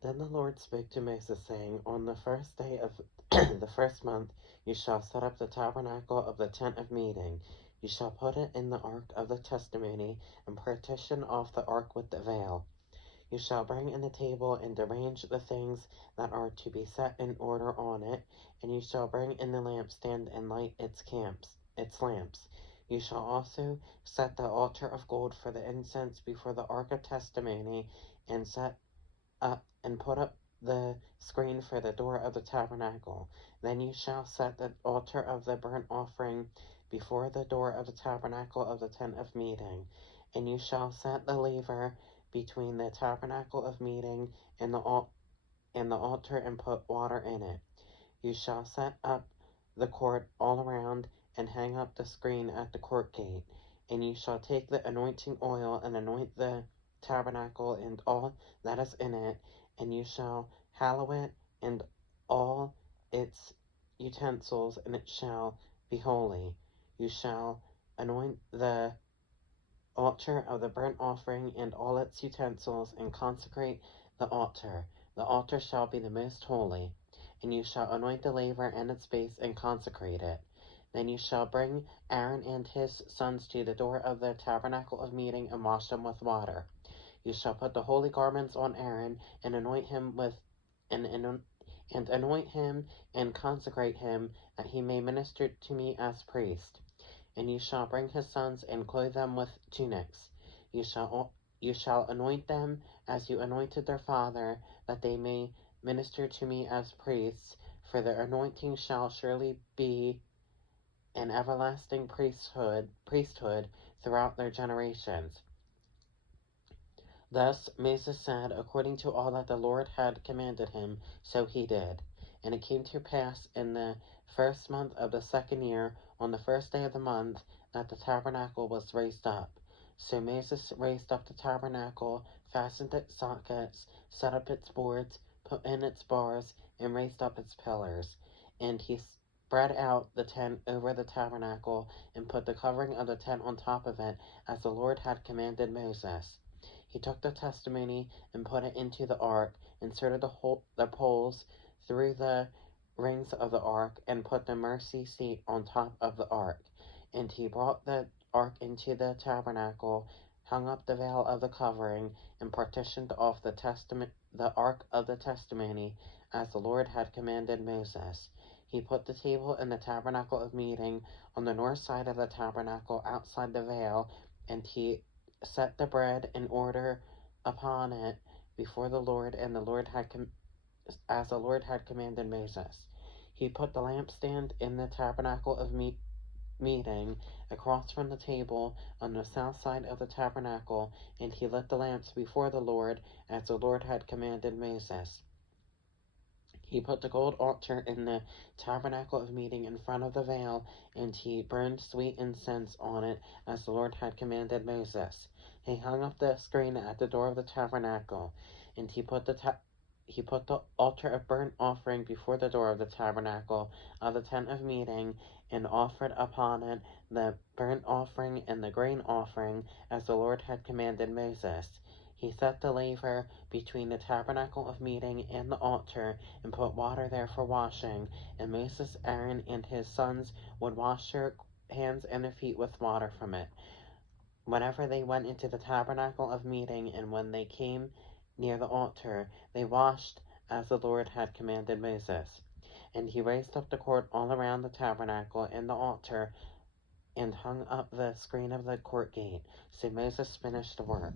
Then the Lord spake to Moses, saying, On the first day of the first month you shall set up the tabernacle of the tent of meeting. You shall put it in the ark of the testimony, and partition off the ark with the veil. You shall bring in the table and arrange the things that are to be set in order on it, and you shall bring in the lampstand and light its lamps. You shall also set the altar of gold for the incense before the ark of testimony, and put up the screen for the door of the tabernacle. Then you shall set the altar of the burnt offering before the door of the tabernacle of the tent of meeting. And you shall set the laver between the tabernacle of meeting and the altar, and put water in it. You shall set up the court all around, and hang up the screen at the court gate. And you shall take the anointing oil and anoint the tabernacle and all that is in it, and you shall hallow it and all its utensils, and it shall be holy. You shall anoint the altar of the burnt offering and all its utensils, and consecrate the altar. The altar shall be the most holy. And you shall anoint the laver and its base, and consecrate it. Then you shall bring Aaron and his sons to the door of the tabernacle of meeting, and wash them with water. You shall put the holy garments on Aaron, and anoint him and consecrate him, that he may minister to me as priest. And you shall bring his sons, and clothe them with tunics. You shall anoint them as you anointed their father, that they may minister to me as priests, for their anointing shall surely be an everlasting priesthood throughout their generations. Thus Moses said, according to all that the Lord had commanded him, so he did. And it came to pass in the first month of the second year, on the first day of the month, that the tabernacle was raised up. So Moses raised up the tabernacle, fastened its sockets, set up its boards, put in its bars, and raised up its pillars. And he spread out the tent over the tabernacle, and put the covering of the tent on top of it, as the Lord had commanded Moses. He took the testimony and put it into the ark, inserted the poles through the rings of the ark, and put the mercy seat on top of the ark. And he brought the ark into the tabernacle, hung up the veil of the covering, and partitioned off the ark of the testimony, as the Lord had commanded Moses. He put the table in the tabernacle of meeting on the north side of the tabernacle, outside the veil, and he set the bread in order upon it before the Lord, and as the Lord had commanded Moses. He put the lampstand in the tabernacle of meeting, across from the table, on the south side of the tabernacle, and he lit the lamps before the Lord, as the Lord had commanded Moses. He put the gold altar in the tabernacle of meeting in front of the veil, and he burned sweet incense on it, as the Lord had commanded Moses. He hung up the screen at the door of the tabernacle, and he put the altar of burnt offering before the door of the tabernacle of the tent of meeting, and offered upon it the burnt offering and the grain offering, as the Lord had commanded Moses. He set the laver between the tabernacle of meeting and the altar, and put water there for washing. And Moses, Aaron, and his sons would wash their hands and their feet with water from it, whenever they went into the tabernacle of meeting, and when they came near the altar, they washed as the Lord had commanded Moses. And he raised up the court all around the tabernacle and the altar, and hung up the screen of the court gate. So Moses finished the work.